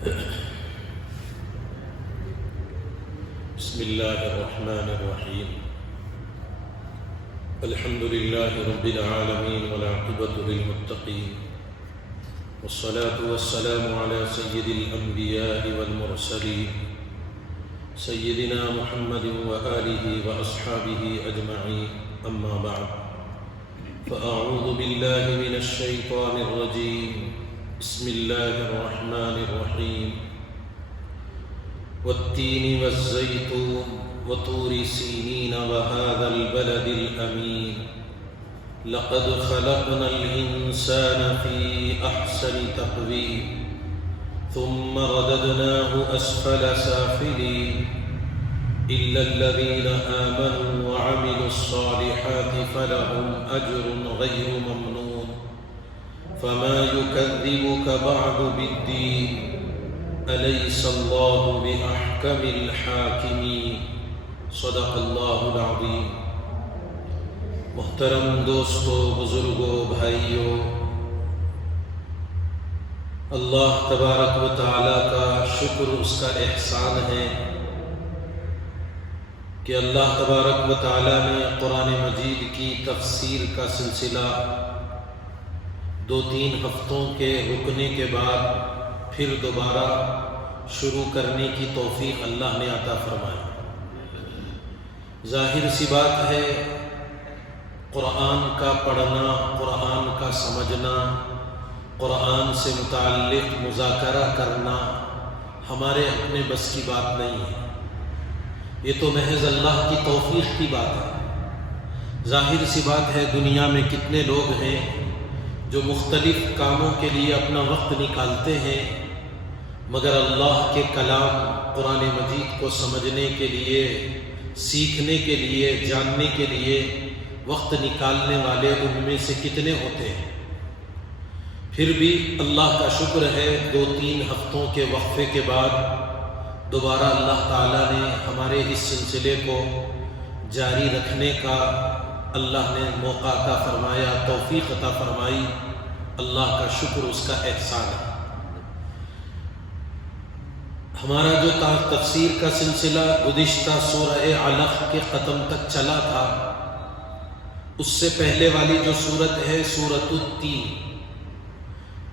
بسم الله الرحمن الرحيم. الحمد لله رب العالمين والعاقبة للمتقين، والصلاة والسلام على سيد الأنبياء والمرسلين سيدنا محمد وآله وأصحابه أجمعين. أما بعد، فأعوذ بالله من الشيطان الرجيم. بسم الله الرحمن الرحيم. والتين والزيتون وطور سينين وهذا البلد الأمين لقد خلقنا الإنسان في أحسن تقويم ثم رددناه أسفل سافلين إلا الذين آمنوا وعملوا الصالحات فلهم أجر غير ممنون فما يكذبك بعد بالدين أليس الله بأحكم الحاكمين. صدق اللہ العظیم. محترم دوستو، بزرگوں، بھائیوں، اللہ تبارک و تعالی کا شکر، اس کا احسان ہے کہ اللہ تبارک و تعالی نے قرآن مجید کی تفسیر کا سلسلہ 2-3 ہفتوں کے رکنے کے بعد پھر دوبارہ شروع کرنے کی توفیق اللہ نے عطا فرمائی. ظاہر سی بات ہے، قرآن کا پڑھنا، قرآن کا سمجھنا، قرآن سے متعلق مذاکرہ کرنا ہمارے اپنے بس کی بات نہیں ہے. یہ تو محض اللہ کی توفیق کی بات ہے. ظاہر سی بات ہے، دنیا میں کتنے لوگ ہیں جو مختلف کاموں کے لیے اپنا وقت نکالتے ہیں، مگر اللہ کے کلام قرآن مجید کو سمجھنے کے لیے، سیکھنے کے لیے، جاننے کے لیے وقت نکالنے والے ان میں سے کتنے ہوتے ہیں. پھر بھی اللہ کا شکر ہے، 2-3 ہفتوں کے وقفے کے بعد دوبارہ اللہ تعالیٰ نے ہمارے اس سلسلے کو جاری رکھنے کا اللہ نے موقع عطا فرمایا، توفیق عطا فرمائی. اللہ کا شکر، اس کا احسان ہے. ہمارا جو تفسیر کا سلسلہ گزشتہ سورہ علق کے ختم تک چلا تھا، اس سے پہلے والی جو سورت ہے سورۃ التین،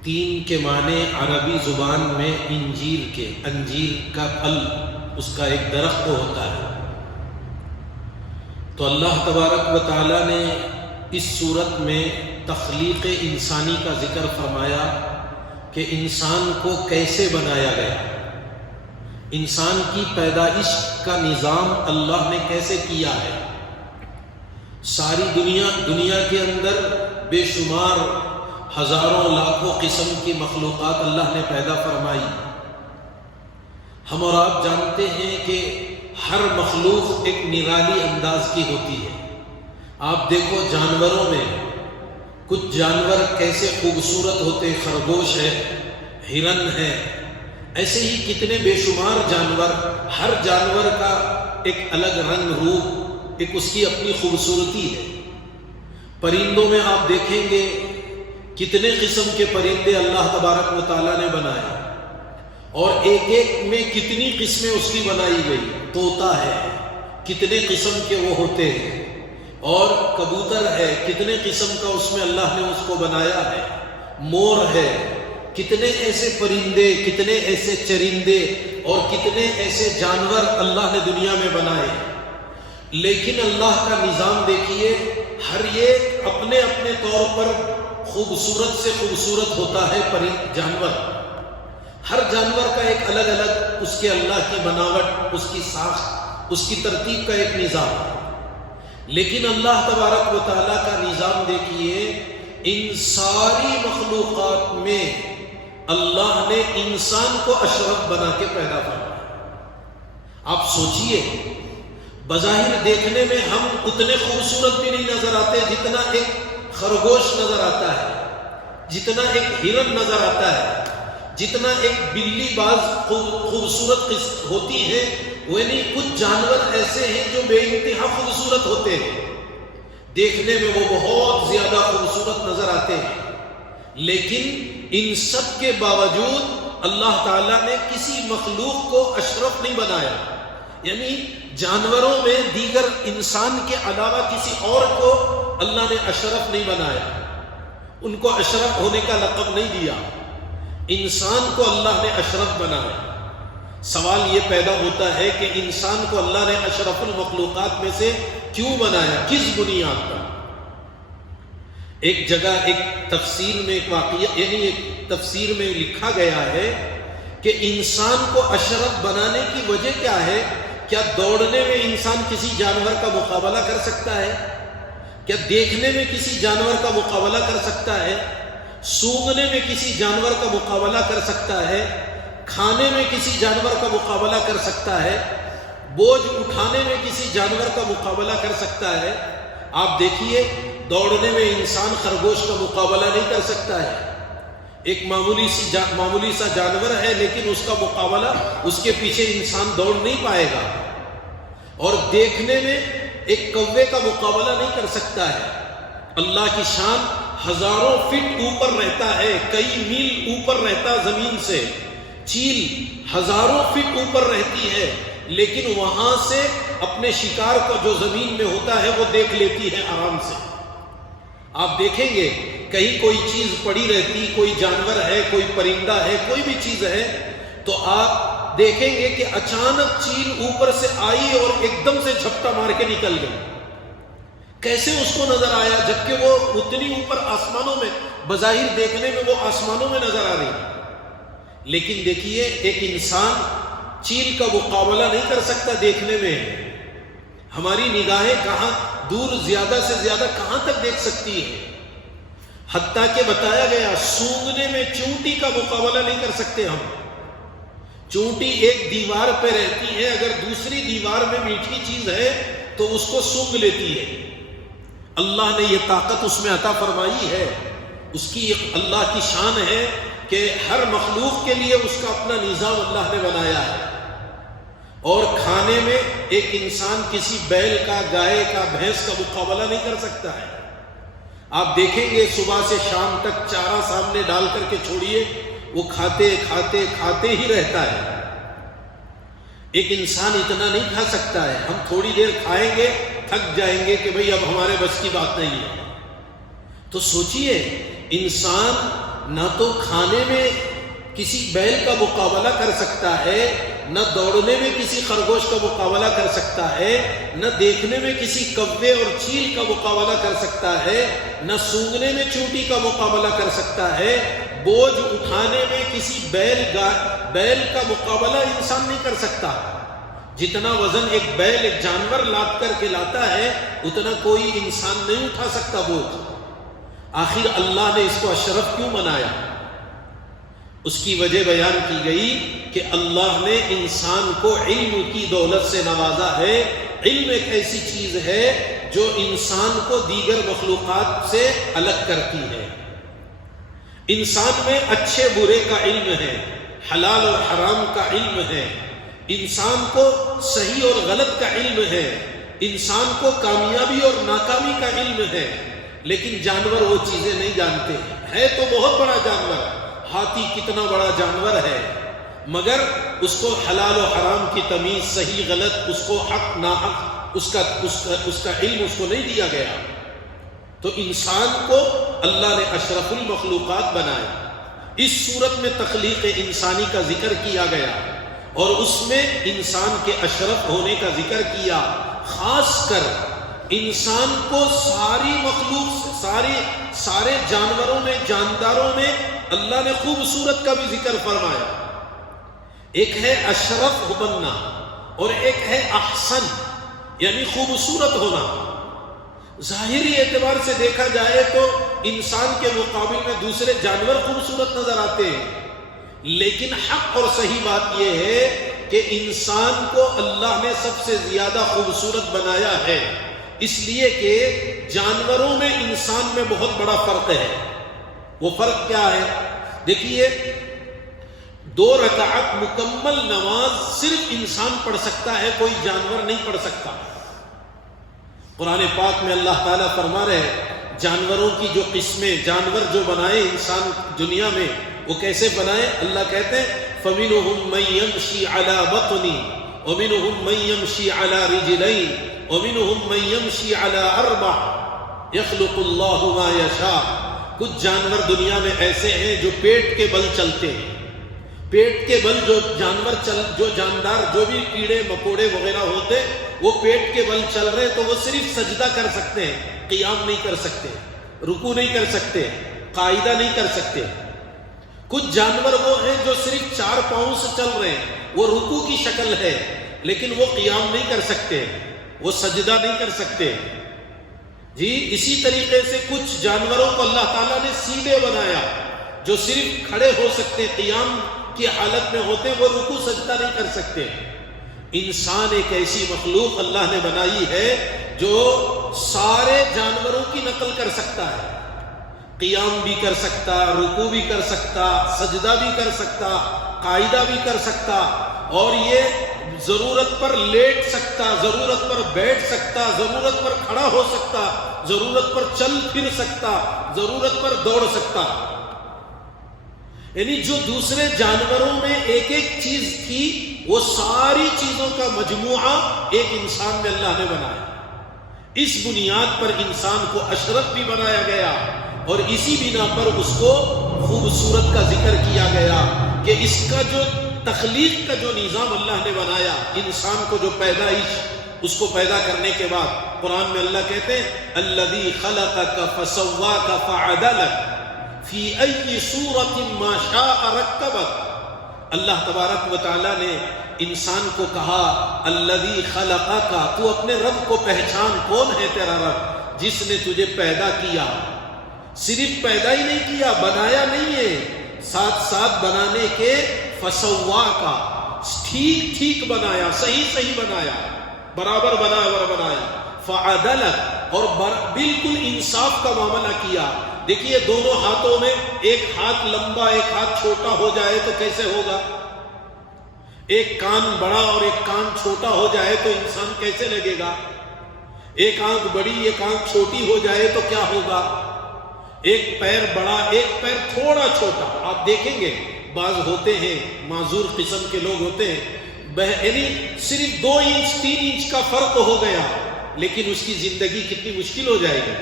تین کے معنی عربی زبان میں انجیر کے، انجیر کا پھل، اس کا ایک درخت ہوتا ہے. تو اللہ تبارک و تعالی نے اس سورت میں تخلیق انسانی کا ذکر فرمایا کہ انسان کو کیسے بنایا گیا، انسان کی پیدائش کا نظام اللہ نے کیسے کیا ہے. ساری دنیا کے اندر بے شمار ہزاروں لاکھوں قسم کی مخلوقات اللہ نے پیدا فرمائی. ہم اور آپ جانتے ہیں کہ ہر مخلوق ایک نرالی انداز کی ہوتی ہے. آپ دیکھو جانوروں میں کچھ جانور کیسے خوبصورت ہوتے، خرگوش ہے، ہرن ہے، ایسے ہی کتنے بے شمار جانور، ہر جانور کا ایک الگ رنگ، روپ، ایک اس کی اپنی خوبصورتی ہے. پرندوں میں آپ دیکھیں گے کتنے قسم کے پرندے اللہ تبارک و تعالیٰ نے بنائے، اور ایک ایک میں کتنی قسمیں اس کی بنائی گئی. طوطا ہے، کتنے قسم کے وہ ہوتے ہیں، اور کبوتر ہے، کتنے قسم کا اس میں اللہ نے اس کو بنایا ہے. مور ہے، کتنے ایسے پرندے، کتنے ایسے چرندے اور کتنے ایسے جانور اللہ نے دنیا میں بنائے. لیکن اللہ کا نظام دیکھیے، ہر ایک اپنے اپنے طور پر خوبصورت سے خوبصورت ہوتا ہے. جانور، ہر جانور کا ایک الگ الگ اس کے اللہ کی بناوٹ، اس کی ساخت، اس کی ترتیب کا ایک نظام. لیکن اللہ تبارک و تعالیٰ کا نظام دیکھیے، ان ساری مخلوقات میں اللہ نے انسان کو اشرف بنا کے پیدا فرمایا. آپ سوچئے، بظاہر دیکھنے میں ہم اتنے خوبصورت بھی نہیں نظر آتے جتنا ایک خرگوش نظر آتا ہے، جتنا ایک ہرن نظر آتا ہے، جتنا ایک بلی باز خوبصورت ہوتی ہے. وہ نہیں، کچھ جانور ایسے ہیں جو بے انتہا خوبصورت ہوتے ہیں، دیکھنے میں وہ بہت زیادہ خوبصورت نظر آتے ہیں. لیکن ان سب کے باوجود اللہ تعالیٰ نے کسی مخلوق کو اشرف نہیں بنایا، یعنی جانوروں میں دیگر انسان کے علاوہ کسی اور کو اللہ نے اشرف نہیں بنایا، ان کو اشرف ہونے کا لقب نہیں دیا، انسان کو اللہ نے اشرف بنایا۔ سوال یہ پیدا ہوتا ہے کہ انسان کو اللہ نے اشرف المخلوقات میں سے کیوں بنایا، کس بنیاد پر؟ ایک جگہ ایک تفسیر میں ایک واقعہ، یعنی ایک تفسیر میں لکھا گیا ہے کہ انسان کو اشرف بنانے کی وجہ کیا ہے؟ کیا دوڑنے میں انسان کسی جانور کا مقابلہ کر سکتا ہے؟ کیا دیکھنے میں کسی جانور کا مقابلہ کر سکتا ہے؟ سونگھنے میں کسی جانور کا مقابلہ کر سکتا ہے؟ کھانے میں کسی جانور کا مقابلہ کر سکتا ہے؟ بوجھ اٹھانے میں کسی جانور کا مقابلہ کر سکتا ہے؟ آپ دیکھیے دوڑنے میں انسان خرگوش کا مقابلہ نہیں کر سکتا ہے، ایک معمولی سا جانور ہے لیکن اس کا مقابلہ، اس کے پیچھے انسان دوڑ نہیں پائے گا۔ اور دیکھنے میں ایک کوے کا مقابلہ نہیں کر سکتا ہے۔ اللہ کی شان ہزاروں فٹ اوپر رہتا ہے، کئی میل اوپر رہتا زمین سے، چیل ہزاروں فٹ اوپر رہتی ہے لیکن وہاں سے اپنے شکار کو جو زمین میں ہوتا ہے وہ دیکھ لیتی ہے آرام سے۔ آپ دیکھیں گے کہیں کوئی چیز پڑی رہتی، کوئی جانور ہے، کوئی پرندہ ہے، کوئی بھی چیز ہے، تو آپ دیکھیں گے کہ اچانک چیل اوپر سے آئی اور ایک دم سے جھپٹا مار کے نکل گئی۔ کیسے اس کو نظر آیا جبکہ وہ اتنی اوپر آسمانوں میں، بظاہر دیکھنے میں وہ آسمانوں میں نظر آ رہی، لیکن دیکھیے ایک انسان چیل کا مقابلہ نہیں کر سکتا دیکھنے میں۔ ہماری نگاہیں کہاں دور، زیادہ سے زیادہ کہاں تک دیکھ سکتی ہے؟ حتیٰ کہ بتایا گیا سونگھنے میں چونٹی کا مقابلہ نہیں کر سکتے ہم۔ چونٹی ایک دیوار پہ رہتی ہے، اگر دوسری دیوار میں میٹھی چیز ہے تو اس کو سونگھ لیتی ہے۔ اللہ نے یہ طاقت اس میں عطا فرمائی ہے، اس کی اللہ کی شان ہے کہ ہر مخلوق کے لیے اس کا اپنا نظام اللہ نے بنایا ہے۔ اور کھانے میں ایک انسان کسی بیل کا، گائے کا، بھینس کا مقابلہ نہیں کر سکتا ہے۔ آپ دیکھیں گے صبح سے شام تک چارہ سامنے ڈال کر کے چھوڑیے، وہ کھاتے کھاتے کھاتے ہی رہتا ہے۔ ایک انسان اتنا نہیں کھا سکتا ہے، ہم تھوڑی دیر کھائیں گے تھک جائیں گے کہ بھئی اب ہمارے بس کی بات نہیں ہے۔ تو سوچئے انسان نہ تو کھانے میں کسی بیل کا مقابلہ کر سکتا ہے، نہ دوڑنے میں کسی خرگوش کا مقابلہ کر سکتا ہے، نہ دیکھنے میں کسی کوے اور چیل کا مقابلہ کر سکتا ہے، نہ سونگھنے میں چونٹی کا مقابلہ کر سکتا ہے، بوجھ اٹھانے میں کسی بیل کا مقابلہ انسان نہیں کر سکتا۔ جتنا وزن ایک بیل، ایک جانور لاد کر کے لاتا ہے اتنا کوئی انسان نہیں اٹھا سکتا بوجھ۔ آخر اللہ نے اس کو اشرف کیوں بنایا؟ اس کی وجہ بیان کی گئی کہ اللہ نے انسان کو علم کی دولت سے نوازا ہے۔ علم ایک ایسی چیز ہے جو انسان کو دیگر مخلوقات سے الگ کرتی ہے۔ انسان میں اچھے برے کا علم ہے، حلال اور حرام کا علم ہے، انسان کو صحیح اور غلط کا علم ہے، انسان کو کامیابی اور ناکامی کا علم ہے، لیکن جانور وہ چیزیں نہیں جانتے ہیں۔ ہے تو بہت بڑا جانور، ہاتھی کتنا بڑا جانور ہے، مگر اس کو حلال و حرام کی تمیز، صحیح غلط، اس کو حق ناحق، اس کا علم اس کو نہیں دیا گیا۔ تو انسان کو اللہ نے اشرف المخلوقات بنایا۔ اس صورت میں تخلیق انسانی کا ذکر کیا گیا اور اس میں انسان کے اشرف ہونے کا ذکر کیا۔ خاص کر انسان کو ساری مخلوق، سارے جانوروں میں، جانداروں میں اللہ نے خوبصورت کا بھی ذکر فرمایا۔ ایک ہے اشرف بننا اور ایک ہے احسن، یعنی خوبصورت ہونا۔ ظاہری اعتبار سے دیکھا جائے تو انسان کے مقابل میں دوسرے جانور خوبصورت نظر آتے ہیں، لیکن حق اور صحیح بات یہ ہے کہ انسان کو اللہ نے سب سے زیادہ خوبصورت بنایا ہے، اس لیے کہ جانوروں میں انسان میں بہت بڑا فرق ہے۔ وہ فرق کیا ہے؟ دیکھیے 2 رکعت مکمل نماز صرف انسان پڑھ سکتا ہے، کوئی جانور نہیں پڑھ سکتا۔ قرآن پاک میں اللہ تعالیٰ فرما رہے ہیں جانوروں کی جو قسمیں، جانور جو بنائے انسان دنیا میں، وہ کیسے بنائے؟ اللہ کہتے ہیں فَمِنُهُم مَّن يَمْشِي عَلَى بَطْنِ وَمِنُهُم مَّن يَمْشِي عَلَى رِجْلَيْنِ وَمِنُهُم مَّن يَمْشِي عَلَى أَرْبَعٍ يَخْلُقُ اللَّهُ مَا يَشَاءُ۔ کچھ جانور دنیا میں ایسے ہیں جو پیٹ کے بل چلتے ہیں، پیٹ کے بل جو جاندار جو بھی کیڑے مکوڑے وغیرہ ہوتے وہ پیٹ کے بل چل رہے تو وہ صرف سجدہ کر سکتے ہیں، قیام نہیں کر سکتے، رکوع نہیں کر سکتے، قاعدہ نہیں کر سکتے۔ کچھ جانور وہ ہیں جو صرف 4 پاؤں سے چل رہے ہیں، وہ رکوع کی شکل ہے لیکن وہ قیام نہیں کر سکتے، وہ سجدہ نہیں کر سکتے۔ جی اسی طریقے سے کچھ جانوروں کو اللہ تعالیٰ نے سیدھے بنایا، جو صرف کھڑے ہو سکتے، قیام کی حالت میں ہوتے، وہ رکوع سجدہ نہیں کر سکتے۔ انسان ایک ایسی مخلوق اللہ نے بنائی ہے جو سارے جانوروں کی نقل کر سکتا ہے، قیام بھی کر سکتا، رکوع بھی کر سکتا، سجدہ بھی کر سکتا، قاعدہ بھی کر سکتا، اور یہ ضرورت پر لیٹ سکتا، ضرورت پر بیٹھ سکتا، ضرورت پر کھڑا ہو سکتا، ضرورت پر چل پھر سکتا، ضرورت پر دوڑ سکتا۔ یعنی جو دوسرے جانوروں میں ایک ایک چیز تھی وہ ساری چیزوں کا مجموعہ ایک انسان میں اللہ نے بنایا۔ اس بنیاد پر انسان کو اشرف بھی بنایا گیا اور اسی بنا پر اس کو خوبصورت کا ذکر کیا گیا کہ اس کا جو تخلیق کا جو نظام اللہ نے بنایا، انسان کو جو پیدائش، اس کو پیدا کرنے کے بعد قرآن میں اللہ کہتے ہیں الذی خلقک فسواک فعدلک فی ای صورت ما شاء رکبک۔ اللہ تبارک و تعالیٰ نے انسان کو کہا الذی خلقک، تو اپنے رب کو پہچان، کون ہے تیرا رب؟ جس نے تجھے پیدا کیا، صرف پیدا ہی نہیں کیا، بنایا نہیں ہے، ساتھ ساتھ بنانے کے فسواک، ٹھیک ٹھیک بنایا، صحیح صحیح بنایا، برابر بنایا، فعدلک، اور بالکل انصاف کا معاملہ کیا۔ دیکھیے دونوں ہاتھوں میں ایک ہاتھ لمبا ایک ہاتھ چھوٹا ہو جائے تو کیسے ہوگا؟ ایک کان بڑا اور ایک کان چھوٹا ہو جائے تو انسان کیسے لگے گا؟ ایک آنکھ بڑی ایک آنکھ چھوٹی ہو جائے تو کیا ہوگا؟ ایک پیر بڑا ایک پیر تھوڑا چھوٹا، آپ دیکھیں گے بعض ہوتے ہیں معذور قسم کے لوگ ہوتے ہیں، یعنی صرف 2 انچ 3 انچ کا فرق ہو گیا لیکن اس کی زندگی کتنی مشکل ہو جائے گی،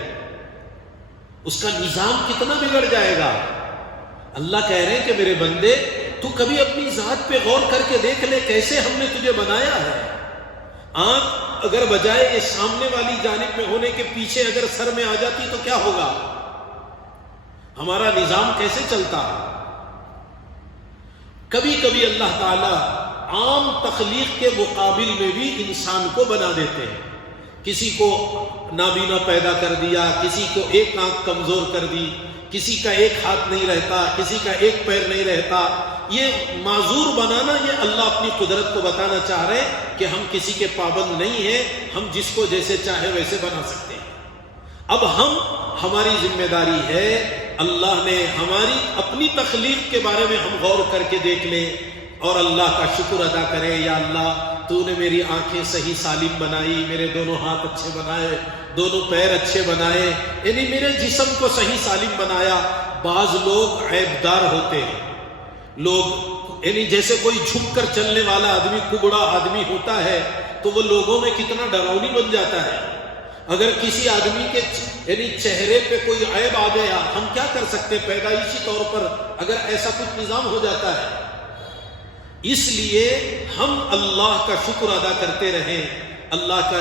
اس کا نظام کتنا بگڑ جائے گا۔ اللہ کہہ رہے ہیں کہ میرے بندے تو کبھی اپنی ذات پہ غور کر کے دیکھ لے کیسے ہم نے تجھے بنایا ہے۔ آنکھ اگر بجائے یہ سامنے والی جانب میں ہونے کے پیچھے اگر سر میں آ جاتی تو کیا ہوگا؟ ہمارا نظام کیسے چلتا؟ کبھی کبھی اللہ تعالیٰ عام تخلیق کے مقابل میں بھی انسان کو بنا دیتے ہیں، کسی کو نابینا پیدا کر دیا، کسی کو ایک آنکھ کمزور کر دی، کسی کا ایک ہاتھ نہیں رہتا، کسی کا ایک پیر نہیں رہتا۔ یہ معذور بنانا یہ اللہ اپنی قدرت کو بتانا چاہ رہے ہیں کہ ہم کسی کے پابند نہیں ہیں، ہم جس کو جیسے چاہے ویسے بنا سکتے ہیں۔ اب ہماری ذمہ داری ہے، اللہ نے ہماری اپنی تخلیق کے بارے میں ہم غور کر کے دیکھ لیں اور اللہ کا شکر ادا کریں، یا اللہ تو نے میری آنکھیں صحیح سالم بنائی، میرے دونوں ہاتھ اچھے بنائے، دونوں پیر اچھے بنائے، یعنی میرے جسم کو صحیح سالم بنایا۔ بعض لوگ عیبدار ہوتے ہیں، لوگ یعنی جیسے کوئی جھک کر چلنے والا آدمی کبڑا آدمی ہوتا ہے تو وہ لوگوں میں کتنا ڈراؤنی بن جاتا ہے۔ اگر کسی آدمی کے یعنی چہرے پہ کوئی عیب آ گیا، ہم کیا کر سکتے پیدائشی طور پر اگر ایسا کچھ نظام ہو جاتا ہے؟ اس لیے ہم اللہ کا شکر ادا کرتے رہیں، اللہ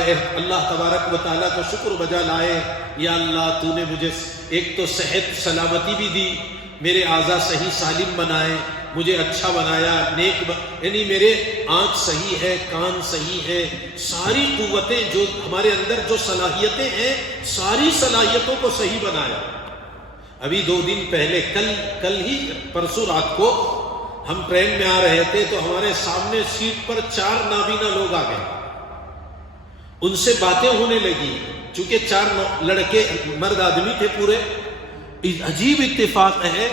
تبارک و تعالیٰ کا شکر بجا لائے، یا اللہ تو نے مجھے ایک تو صحت سلامتی بھی دی، میرے اعضاء صحیح سالم بنائے، مجھے اچھا بنایا، یعنی میرے آنکھ صحیح ہے، کان صحیح ہے، ساری قوتیں جو ہمارے اندر جو صلاحیتیں ہیں ساری صلاحیتوں کو صحیح بنایا۔ ابھی 2 دن پہلے کل ہی پرسوں رات کو ہم ٹرین میں آ رہے تھے تو ہمارے سامنے سیٹ پر 4 نابینا لوگ آ گئے، ان سے باتیں ہونے لگی، چونکہ 4 لڑکے مرد آدمی تھے پورے۔ عجیب اتفاق ہے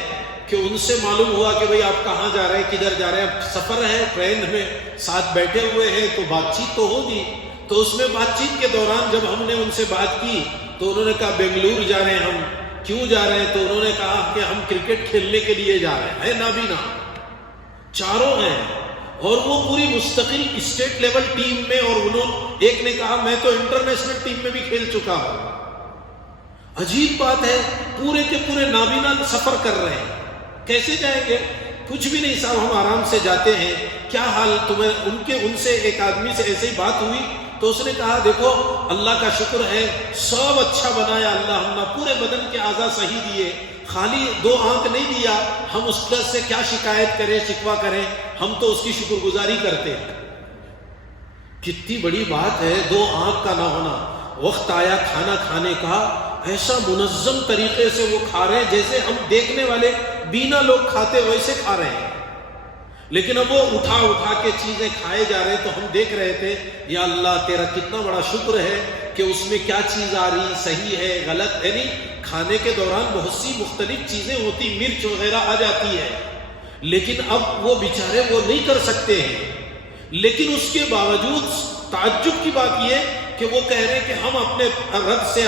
کہ ان سے معلوم ہوا کہ بھئی آپ کہاں جا رہے ہیں، کدھر جا رہے ہیں، سفر ہے، ٹرین میں ساتھ بیٹھے ہوئے ہیں تو بات چیت تو ہوگی۔ تو اس میں بات چیت کے دوران جب ہم نے ان سے بات کی تو انہوں نے کہا بنگلور جا رہے ہیں ہم، کیوں جا رہے ہیں؟ تو انہوں نے کہا کہ ہم کرکٹ کھیلنے کے لیے جا رہے ہیں۔ نابینا چاروں ہیں اور وہ پوری مستقل اسٹیٹ لیول ٹیم میں، اور ایک نے کہا میں تو انٹرنیشنل ٹیم میں بھی کھیل چکا ہوں۔ عجیب بات ہے، پورے کے پورے نابینا سفر کر رہے ہیں، کیسے جائیں گے؟ کچھ بھی نہیں صاحب، ہم آرام سے جاتے ہیں، کیا حال تمہیں؟ ان سے ایک آدمی سے ایسے ہی بات ہوئی تو اس نے کہا دیکھو اللہ کا شکر ہے، سب اچھا بنایا اللہ، ہم نے پورے بدن کے اعضاء صحیح دیے، خالی 2 آنکھ نہیں دیا، ہم اس کا سے کیا شکایت کریں، شکوہ کریں، ہم تو اس کی شکر گزاری کرتے ہیں۔ کتنی بڑی بات ہے 2 آنکھ کا نہ ہونا۔ وقت آیا کھانا کھانے کا، ایسا منظم طریقے سے وہ کھا رہے ہیں جیسے ہم دیکھنے والے بینا لوگ کھاتے ویسے کھا رہے ہیں، لیکن اب وہ اٹھا اٹھا کے چیزیں کھائے جا رہے، تو ہم دیکھ رہے تھے یا اللہ تیرا کتنا بڑا شکر ہے کہ اس میں کیا چیز آ رہی، صحیح ہے غلط ہے۔ نہیں، کھانے کے دوران بہت سی مختلف چیزیں ہوتی، مرچ وغیرہ آ جاتی ہے، لیکن اب وہ بیچارے وہ نہیں کر سکتے ہیں۔ لیکن اس کے باوجود تعجب کی بات یہ کہ وہ کہہ رہے ہیں کہ ہم اپنے رب سے،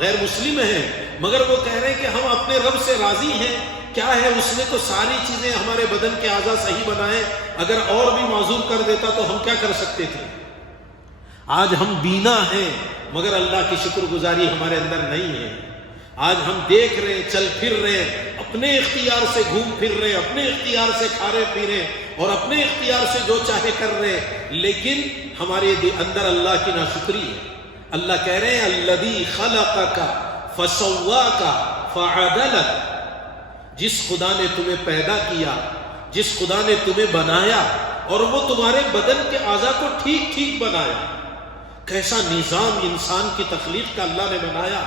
غیر مسلم ہیں مگر وہ کہہ رہے ہیں کہ ہم اپنے رب سے راضی ہیں۔ کیا ہے، اس نے تو ساری چیزیں ہمارے بدن کے اعضاء صحیح بنائے، اگر اور بھی معذور کر دیتا تو ہم کیا کر سکتے تھے؟ آج ہم بینا ہیں مگر اللہ کی شکر گزاری ہمارے اندر نہیں ہے۔ آج ہم دیکھ رہے ہیں، چل پھر رہے ہیں، اپنے اختیار سے گھوم پھر رہے ہیں، اپنے اختیار سے کھا رہے پی رہے ہیں اور اپنے اختیار سے جو چاہے کر رہے ہیں، لیکن ہمارے اندر اللہ کی ناشکری ہے۔ اللہ کہہ رہے ہیں الذی خلقک فسواک فعدلک، جس خدا نے تمہیں پیدا کیا، جس خدا نے تمہیں بنایا اور وہ تمہارے بدن کے اعضاء کو ٹھیک ٹھیک بنایا۔ کیسا نظام انسان کی تخلیق کا اللہ نے بنایا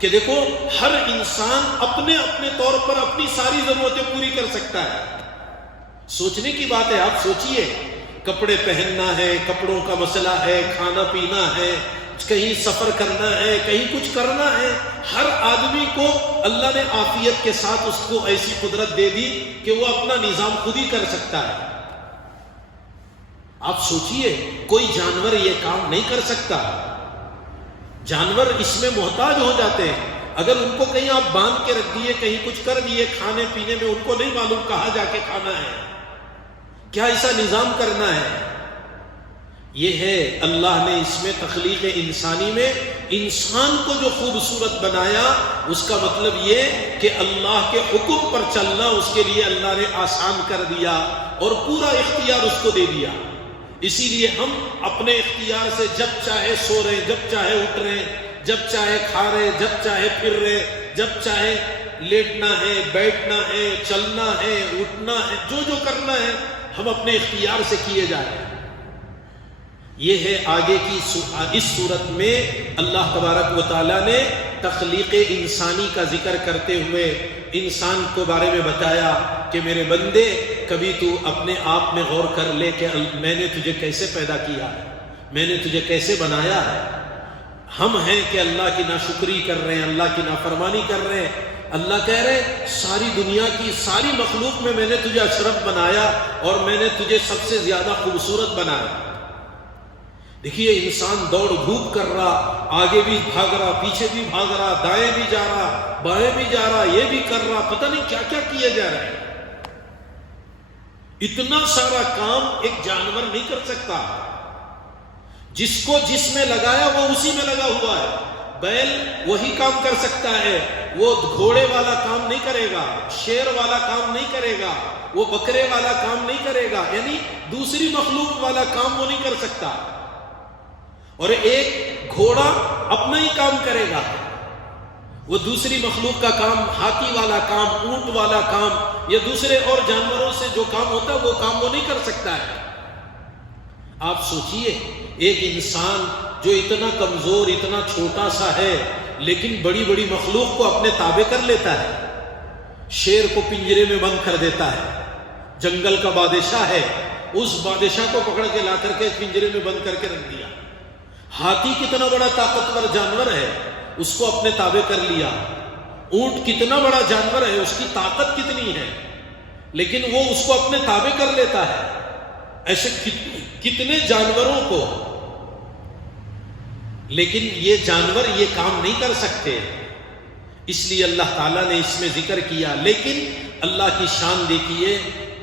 کہ دیکھو ہر انسان اپنے اپنے طور پر اپنی ساری ضرورتیں پوری کر سکتا ہے۔ سوچنے کی بات ہے، آپ سوچئے، کپڑے پہننا ہے، کپڑوں کا مسئلہ ہے، کھانا پینا ہے، کہیں سفر کرنا ہے، کہیں کچھ کرنا ہے، ہر آدمی کو اللہ نے عافیت کے ساتھ اس کو ایسی قدرت دے دی کہ وہ اپنا نظام خود ہی کر سکتا ہے۔ آپ سوچئے کوئی جانور یہ کام نہیں کر سکتا، جانور اس میں محتاج ہو جاتے ہیں۔ اگر ان کو کہیں آپ باندھ کے رکھ دیے، کہیں کچھ کر دیے، کھانے پینے میں ان کو نہیں معلوم کہاں جا کے کھانا ہے، کیا ایسا نظام کرنا ہے؟ یہ ہے اللہ نے اس میں تخلیق انسانی میں انسان کو جو خوبصورت بنایا، اس کا مطلب یہ کہ اللہ کے حکم پر چلنا اس کے لیے اللہ نے آسان کر دیا اور پورا اختیار اس کو دے دیا۔ اسی لیے ہم اپنے اختیار سے جب چاہے سو رہے، جب چاہے اٹھ رہے، جب چاہے کھا رہے، جب چاہے پھر رہے، جب چاہے لیٹنا ہے، بیٹھنا ہے، چلنا ہے، اٹھنا ہے، جو جو کرنا ہے ہم اپنے اختیار سے کیے جا رہے ہیں۔ یہ ہے آگے کی اس صورت میں اللہ تبارک و تعالیٰ نے تخلیق انسانی کا ذکر کرتے ہوئے انسان کو بارے میں بتایا کہ میرے بندے کبھی تو اپنے آپ میں غور کر لے کہ میں نے تجھے کیسے پیدا کیا ہے، میں نے تجھے کیسے بنایا ہے۔ ہم ہیں کہ اللہ کی ناشکری کر رہے ہیں، اللہ کی نافرمانی کر رہے ہیں۔ اللہ کہہ رہے ہیں ساری دنیا کی ساری مخلوق میں نے تجھے اشرف بنایا اور میں نے تجھے سب سے زیادہ خوبصورت بنایا۔ دیکھیے انسان دوڑ دھوپ کر رہا، آگے بھی بھاگ رہا، پیچھے بھی بھاگ رہا، دائیں بھی جا رہا، بائیں بھی جا رہا، یہ بھی کر رہا، پتہ نہیں کیا کیا کیے جا رہا ہے۔ اتنا سارا کام ایک جانور نہیں کر سکتا، جس کو جس میں لگایا وہ اسی میں لگا ہوا ہے۔ بیل وہی کام کر سکتا ہے، وہ گھوڑے والا کام نہیں کرے گا، شیر والا کام نہیں کرے گا، وہ بکرے والا کام نہیں کرے گا، یعنی دوسری مخلوق والا کام وہ نہیں کر سکتا۔ اور ایک گھوڑا اپنا ہی کام کرے گا، وہ دوسری مخلوق کا کام، ہاتھی والا کام، اونٹ والا کام یا دوسرے اور جانوروں سے جو کام ہوتا ہے وہ کام وہ نہیں کر سکتا ہے۔ آپ سوچئے ایک انسان جو اتنا کمزور، اتنا چھوٹا سا ہے لیکن بڑی بڑی مخلوق کو اپنے تابع کر لیتا ہے، شیر کو پنجرے میں بند کر دیتا ہے، جنگل کا بادشاہ ہے، اس بادشاہ کو پکڑ کے لا کر کے پنجرے میں بند کر کے رکھ دیا۔ ہاتھی کتنا بڑا طاقتور جانور ہے، اس کو اپنے تابع کر لیا۔ اونٹ کتنا بڑا جانور ہے، اس کی طاقت کتنی ہے، لیکن وہ اس کو اپنے تابع کر لیتا ہے۔ ایسے کتنے جانوروں کو، لیکن یہ جانور یہ کام نہیں کر سکتے۔ اس لیے اللہ تعالیٰ نے اس میں ذکر کیا. لیکن اللہ کی شان دیکھیے،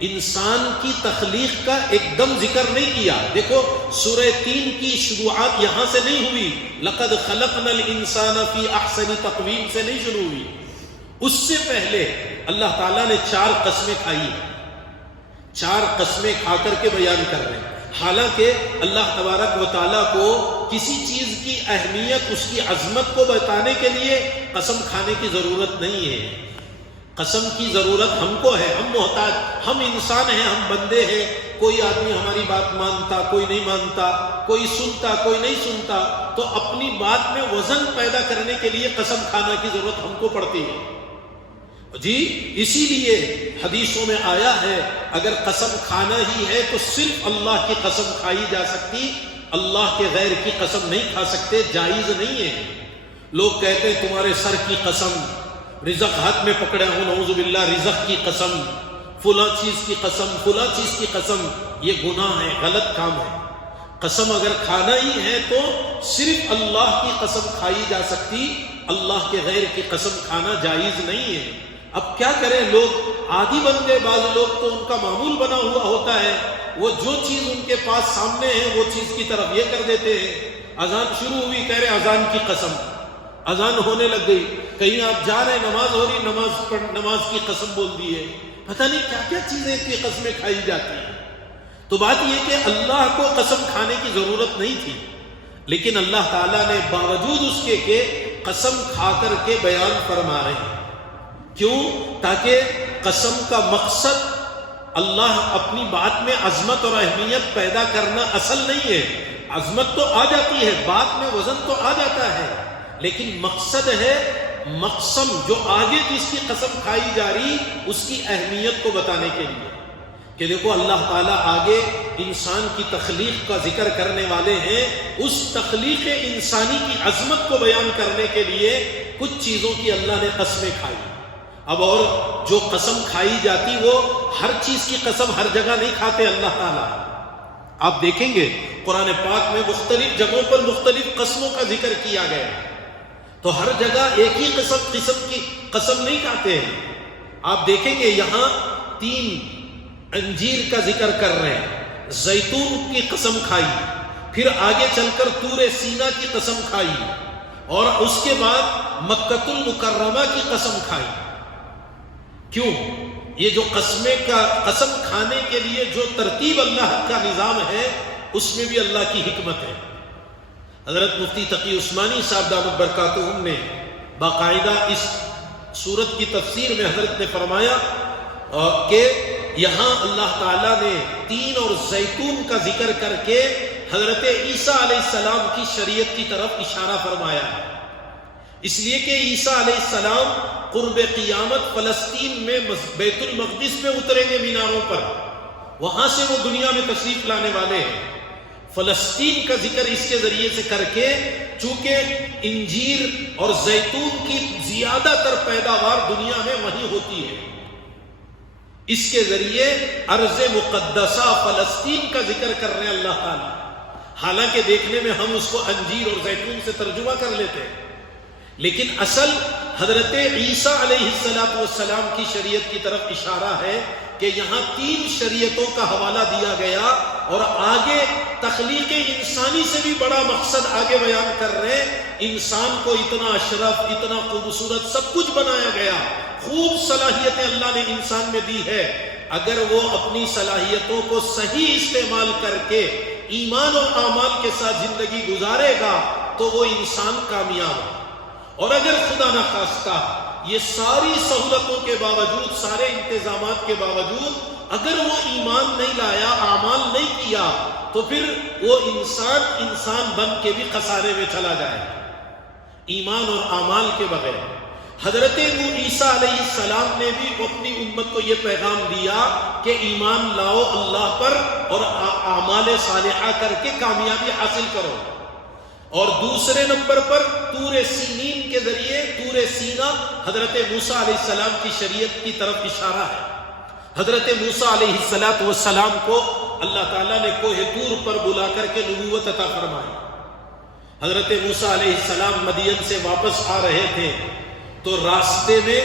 انسان کی تخلیق کا ایک دم ذکر نہیں کیا. دیکھو سورہ 3 کی شروعات یہاں سے نہیں ہوئی، لقد خلقنا الانسان فی احسن تقویم سے نہیں شروع ہوئی. اس سے پہلے اللہ تعالیٰ نے 4 قسمیں کھائی ہیں، 4 قسمیں کھا کر کے بیان کر رہے ہیں. حالانکہ اللہ تبارک و تعالیٰ کو کسی چیز کی اہمیت، اس کی عظمت کو بتانے کے لیے قسم کھانے کی ضرورت نہیں ہے. قسم کی ضرورت ہم کو ہے، ہم محتاج، ہم انسان ہیں، ہم بندے ہیں. کوئی آدمی ہماری بات مانتا، کوئی نہیں مانتا، کوئی سنتا، کوئی نہیں سنتا. تو اپنی بات میں وزن پیدا کرنے کے لیے قسم کھانا کی ضرورت ہم کو پڑتی ہے جی. اسی لیے حدیثوں میں آیا ہے اگر قسم کھانا ہی ہے تو صرف اللہ کی قسم کھائی جا سکتی، اللہ کے غیر کی قسم نہیں کھا سکتے، جائز نہیں ہے. لوگ کہتے ہیں تمہارے سر کی قسم، رزق ہاتھ میں پکڑے ہوں، نعوذ باللہ، رزق کی قسم، فلاں چیز کی قسم، فلاں چیز کی قسم. یہ گناہ ہے، غلط کام ہے. قسم اگر کھانا ہی ہے تو صرف اللہ کی قسم کھائی جا سکتی، اللہ کے غیر کی قسم کھانا جائز نہیں ہے. اب کیا کریں، لوگ عادی بن گئے. بعض لوگ تو ان کا معمول بنا ہوا ہوتا ہے، وہ جو چیز ان کے پاس سامنے ہے وہ چیز کی طرف یہ کر دیتے ہیں. اذان شروع ہوئی، کہہ رہے اذان کی قسم، اذان ہونے لگ گئی. کہیں آپ جا رہے، نماز ہو رہی، نماز کی قسم بول دی ہے. پتہ نہیں کیا کیا چیزیں کی قسمیں کھائی جاتی ہیں. تو بات یہ کہ اللہ کو قسم کھانے کی ضرورت نہیں تھی، لیکن اللہ تعالیٰ نے باوجود اس کے کہ قسم کھا کر کے بیان فرما رہے ہیں. کیوں؟ تاکہ قسم کا مقصد اللہ اپنی بات میں عظمت اور اہمیت پیدا کرنا اصل نہیں ہے. عظمت تو آ جاتی ہے، بات میں وزن تو آ جاتا ہے، لیکن مقصد ہے مقسم، جو آگے جس کی قسم کھائی جا رہی اس کی اہمیت کو بتانے کے لیے. کہ دیکھو اللہ تعالیٰ آگے انسان کی تخلیق کا ذکر کرنے والے ہیں، اس تخلیق انسانی کی عظمت کو بیان کرنے کے لیے کچھ چیزوں کی اللہ نے قسمیں کھائی. اب اور جو قسم کھائی جاتی وہ ہر چیز کی قسم ہر جگہ نہیں کھاتے اللہ تعالیٰ. آپ دیکھیں گے قرآن پاک میں مختلف جگہوں پر مختلف قسموں کا ذکر کیا گیا، تو ہر جگہ ایک ہی قسم کی قسم نہیں کھاتے ہیں. آپ دیکھیں گے یہاں 3 انجیر کا ذکر کر رہے ہیں، زیتون کی قسم کھائی، پھر آگے چل کر طور سینا کی قسم کھائی، اور اس کے بعد مکۃ المکرمہ کی قسم کھائی. کیوں؟ یہ جو قسم کھانے کے لیے جو ترتیب اللہ کا نظام ہے اس میں بھی اللہ کی حکمت ہے. حضرت مفتی تقی عثمانی صاحب دامت برکاتہم نے باقاعدہ اس سورت کی تفسیر میں حضرت نے فرمایا کہ یہاں اللہ تعالیٰ نے 3 اور زیتون کا ذکر کر کے حضرت عیسیٰ علیہ السلام کی شریعت کی طرف اشارہ فرمایا ہے. اس لیے کہ عیسیٰ علیہ السلام قرب قیامت فلسطین میں بیت المقدس میں اتریں گے میناروں پر، وہاں سے وہ دنیا میں تشریف لانے والے ہیں. فلسطین کا ذکر اس کے ذریعے سے کر کے، چونکہ انجیر اور زیتون کی زیادہ تر پیداوار دنیا میں وہیں ہوتی ہے، اس کے ذریعے ارض مقدسہ فلسطین کا ذکر کر رہے ہیں اللہ تعالیٰ. حالانکہ دیکھنے میں ہم اس کو انجیر اور زیتون سے ترجمہ کر لیتے ہیں، لیکن اصل حضرت عیسیٰ علیہ السلام کی شریعت کی طرف اشارہ ہے کہ یہاں 3 شریعتوں کا حوالہ دیا گیا، اور آگے تخلیق انسانی سے بھی بڑا مقصد آگے بیان کر رہے ہیں. انسان کو اتنا اشرف، اتنا خوبصورت سب کچھ بنایا گیا، خوب صلاحیتیں اللہ نے انسان میں دی ہے. اگر وہ اپنی صلاحیتوں کو صحیح استعمال کر کے ایمان اور اعمال کے ساتھ زندگی گزارے گا تو وہ انسان کامیاب ہے. اور اگر خدا نخواستہ یہ ساری سہولتوں کے باوجود، سارے انتظامات کے باوجود اگر وہ ایمان نہیں لایا، اعمال نہیں کیا، تو پھر وہ انسان بن کے بھی خسارے میں چلا جائے ایمان اور اعمال کے بغیر. حضرت عیسیٰ علیہ السلام نے بھی اپنی امت کو یہ پیغام دیا کہ ایمان لاؤ اللہ پر اور اعمال صالحہ کر کے کامیابی حاصل کرو. اور دوسرے نمبر پر طور سینین کے ذریعے، طور سینا حضرت موسیٰ علیہ السلام کی شریعت کی طرف اشارہ ہے. حضرت موسیٰ علیہ السلام کو اللہ تعالیٰ نے کوہ طور پر بلا کر کے نبوت عطا فرمائی. حضرت موسیٰ علیہ السلام مدین سے واپس آ رہے تھے تو راستے میں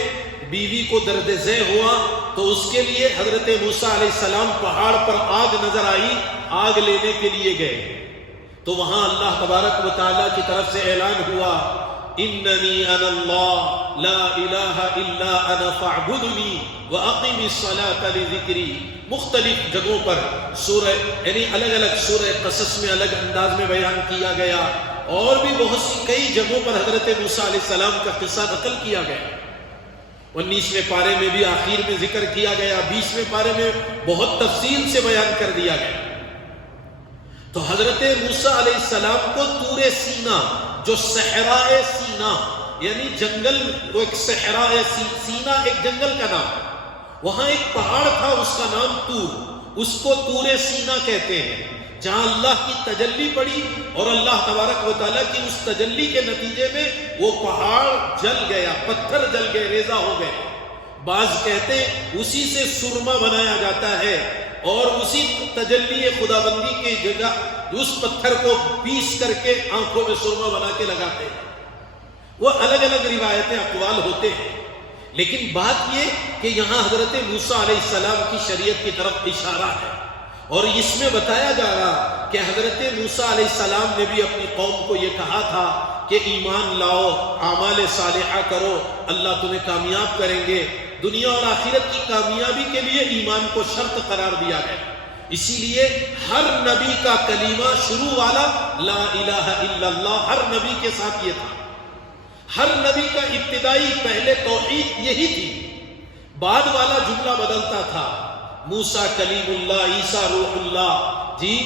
بیوی کو درد ذہ ہوا تو اس کے لیے حضرت موسیٰ علیہ السلام پہاڑ پر آگ نظر آئی، آگ لینے کے لیے گئے تو وہاں اللہ تبارک و تعالیٰ کی طرف سے اعلان ہوا، اننی انا اللہ لا الہ الا انا فاعبدنی واقم الصلاۃ لذکری۔ مختلف جگہوں پر سورہ یعنی الگ الگ سورہ قصص میں الگ انداز میں بیان کیا گیا، اور بھی بہت سی کئی جگہوں پر حضرت موسیٰ علیہ السلام کا قصہ نقل کیا گیا۔ 19ویں پارے میں بھی آخر میں ذکر کیا گیا، 20ویں پارے میں بہت تفصیل سے بیان کر دیا گیا۔ تو حضرت موسیٰ علیہ السلام کو طور سینا، جو صحرائے سینا یعنی جنگل، وہ ایک صحرائے سینا ایک جنگل کا نام، وہاں ایک پہاڑ تھا اس کا نام طور، اس کو طور سینا کہتے ہیں، جہاں اللہ کی تجلی پڑی اور اللہ تبارک و تعالیٰ کی اس تجلی کے نتیجے میں وہ پہاڑ جل گیا، پتھر جل گئے، ریزہ ہو گئے۔ بعض کہتے ہیں اسی سے سرما بنایا جاتا ہے، اور اسی تجلی خداوندی کی جگہ اس پتھر کو پیس کر کے آنکھوں میں سرما بنا کے لگاتے ہیں۔ وہ الگ الگ روایتیں اقوال ہوتے ہیں، لیکن بات یہ کہ یہاں حضرت موسیٰ علیہ السلام کی شریعت کی طرف اشارہ ہے، اور اس میں بتایا جا رہا کہ حضرت موسیٰ علیہ السلام نے بھی اپنی قوم کو یہ کہا تھا کہ ایمان لاؤ، اعمال صالحہ کرو، اللہ تمہیں کامیاب کریں گے۔ دنیا اور آخرت کی کامیابی کے لیے ایمان کو شرط قرار دیا ہے، اسی لیے ہر نبی کا کلمہ شروع والا لا الہ الا اللہ ہر نبی کے ساتھ یہ تھا۔ ہر نبی کا ابتدائی پہلے توحید یہی تھی، بعد والا جملہ بدلتا تھا، موسیٰ کلیم اللہ، عیسیٰ روح اللہ، جی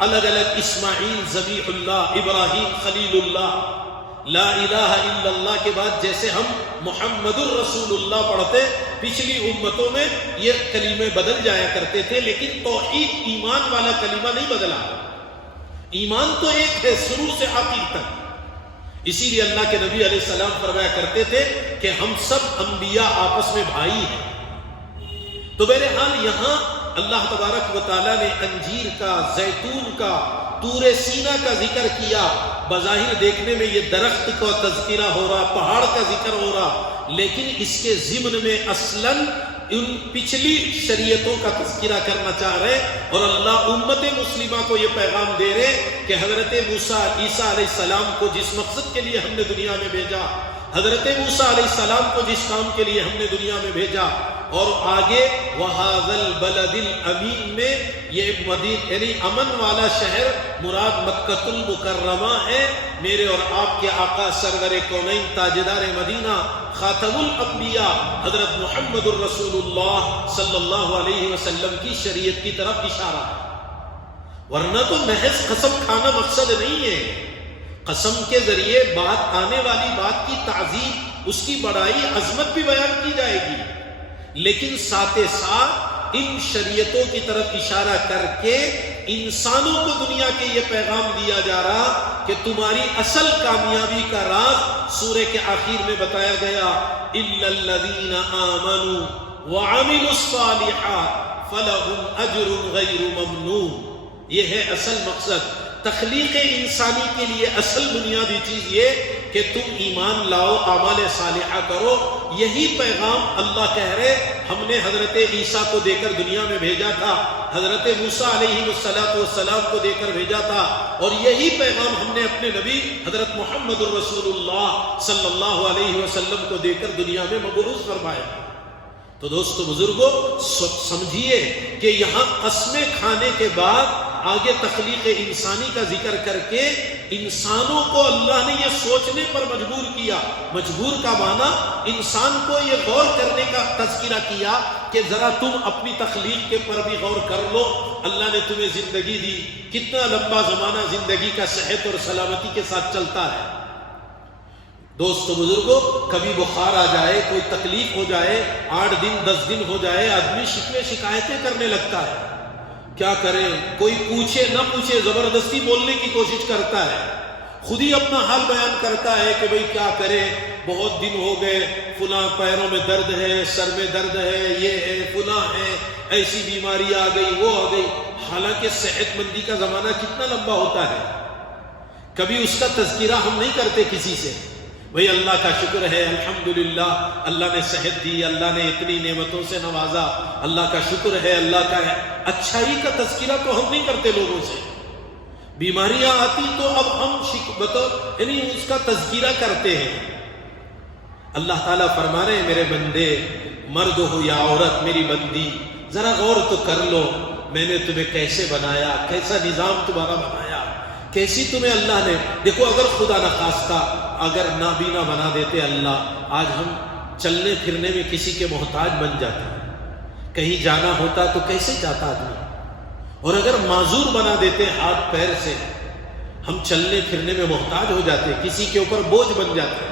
الگ الگ، اسماعیل ذبیح اللہ، ابراہیم خلیل اللہ۔ لا الہ الا اللہ کے بعد جیسے ہم محمد الرسول اللہ پڑھتے، پچھلی امتوں میں یہ کلمے بدل جایا کرتے تھے، لیکن توحید ایمان والا کلمہ نہیں بدلا۔ ایمان تو ایک ہے شروع سے آخر تک، اسی لیے اللہ کے نبی علیہ السلام فرمایا کرتے تھے کہ ہم سب انبیاء آپس میں بھائی ہیں۔ تو بہرحال یہاں اللہ تبارک و تعالیٰ نے انجیر کا، زیتون کا، طور سینا کا ذکر کیا۔ بظاہر دیکھنے میں یہ درخت کا تذکرہ ہو رہا، پہاڑ کا ذکر ہو رہا، لیکن اس کے ضمن میں اصلاً ان پچھلی شریعتوں کا تذکرہ کرنا چاہ رہے، اور اللہ امت مسلمہ کو یہ پیغام دے رہے کہ حضرت موسیٰ عیسیٰ علیہ السلام کو جس مقصد کے لیے ہم نے دنیا میں بھیجا، حضرت موسیٰ علیہ السلام کو جس کام کے لیے ہم نے دنیا میں بھیجا، اور آگے وَهَذَا الْبَلَدِ الْأَمِينَ میں یہ مدینہ یعنی امن والا شہر مراد مکۃ المکرمہ ہے، میرے اور آپ کے آقا سرور کونین تاجدار مدینہ خاتم الانبیاء حضرت محمد الرسول اللہ صلی اللہ علیہ وسلم کی شریعت کی طرف اشارہ ہے۔ ورنہ تو محض قسم کھانا مقصد نہیں ہے، قسم کے ذریعے بات آنے والی بات کی تعظیم، اس کی بڑائی، عظمت بھی بیان کی جائے گی، لیکن ساتھ ساتھ ان شریعتوں کی طرف اشارہ کر کے انسانوں کو دنیا کے یہ پیغام دیا جا رہا کہ تمہاری اصل کامیابی کا راز سورہ کے آخر میں بتایا گیا، اِلَّا الَّذِينَ آمَنُوا وَعَمِلُوا الصَّالِحَاتِ فَلَهُمْ أَجْرٌ غَيْرُ مَمْنُونٍ۔ یہ ہے اصل مقصد، تخلیق انسانی کے لیے اصل بنیادی چیز یہ کہ تم ایمان لاؤ، اعمال صالحہ کرو۔ یہی پیغام اللہ کہہ رہے ہم نے حضرت عیسیٰ کو دے کر دنیا میں بھیجا تھا، حضرت موسیٰ علیہ السلام کو دے کر بھیجا تھا، اور یہی پیغام ہم نے اپنے نبی حضرت محمد الرسول اللہ صلی اللہ علیہ وسلم کو دے کر دنیا میں مبعوث فرمایا۔ تو دوستو بزرگوں سمجھیے کہ یہاں قسمیں کھانے کے بعد آگے تخلیق انسانی کا ذکر کر کے انسانوں کو اللہ نے یہ سوچنے پر مجبور کیا۔ مجبور کا معنی انسان کو یہ غور کرنے کا تذکرہ کیا کہ ذرا تم اپنی تخلیق کے پر بھی غور کر لو۔ اللہ نے تمہیں زندگی دی، کتنا لمبا زمانہ زندگی کا صحت اور سلامتی کے ساتھ چلتا ہے۔ دوستو بزرگوں، کبھی بخار آ جائے، کوئی تکلیف ہو جائے، 8 دن 10 دن ہو جائے، آدمی شکوے شکایتیں کرنے لگتا ہے۔ کیا کرے؟ کوئی پوچھے نہ پوچھے زبردستی بولنے کی کوشش کرتا ہے، خود ہی اپنا حال بیان کرتا ہے کہ بھئی کیا کرے، بہت دن ہو گئے، فلاں پیروں میں درد ہے، سر میں درد ہے، یہ ہے، فلاں ہے، ایسی بیماری آ گئی، وہ آ گئی۔ حالانکہ صحت مندی کا زمانہ کتنا لمبا ہوتا ہے، کبھی اس کا تذکرہ ہم نہیں کرتے کسی سے، بھئی اللہ کا شکر ہے، الحمدللہ اللہ نے صحت دی، اللہ نے اتنی نعمتوں سے نوازا، اللہ کا شکر ہے، اللہ کا اچھائی کا تذکرہ تو ہم نہیں کرتے لوگوں سے. بیماریاں آتی تو اب ہم یعنی اس کا تذکرہ کرتے ہیں. اللہ تعالیٰ فرما رہے ہیں میرے بندے، مرد ہو یا عورت، میری بندی ذرا غور تو کر لو، میں نے تمہیں کیسے بنایا، کیسا نظام تمہارا بنایا، کیسی تمہیں اللہ نے. دیکھو اگر خدا نخواستہ اگر نابینا بنا دیتے اللہ، آج ہم چلنے پھرنے میں کسی کے محتاج بن جاتے، کہیں جانا ہوتا تو کیسے جاتا آدمی. اور اگر معذور بنا دیتے ہاتھ پیر سے، ہم چلنے پھرنے میں محتاج ہو جاتے، کسی کے اوپر بوجھ بن جاتے.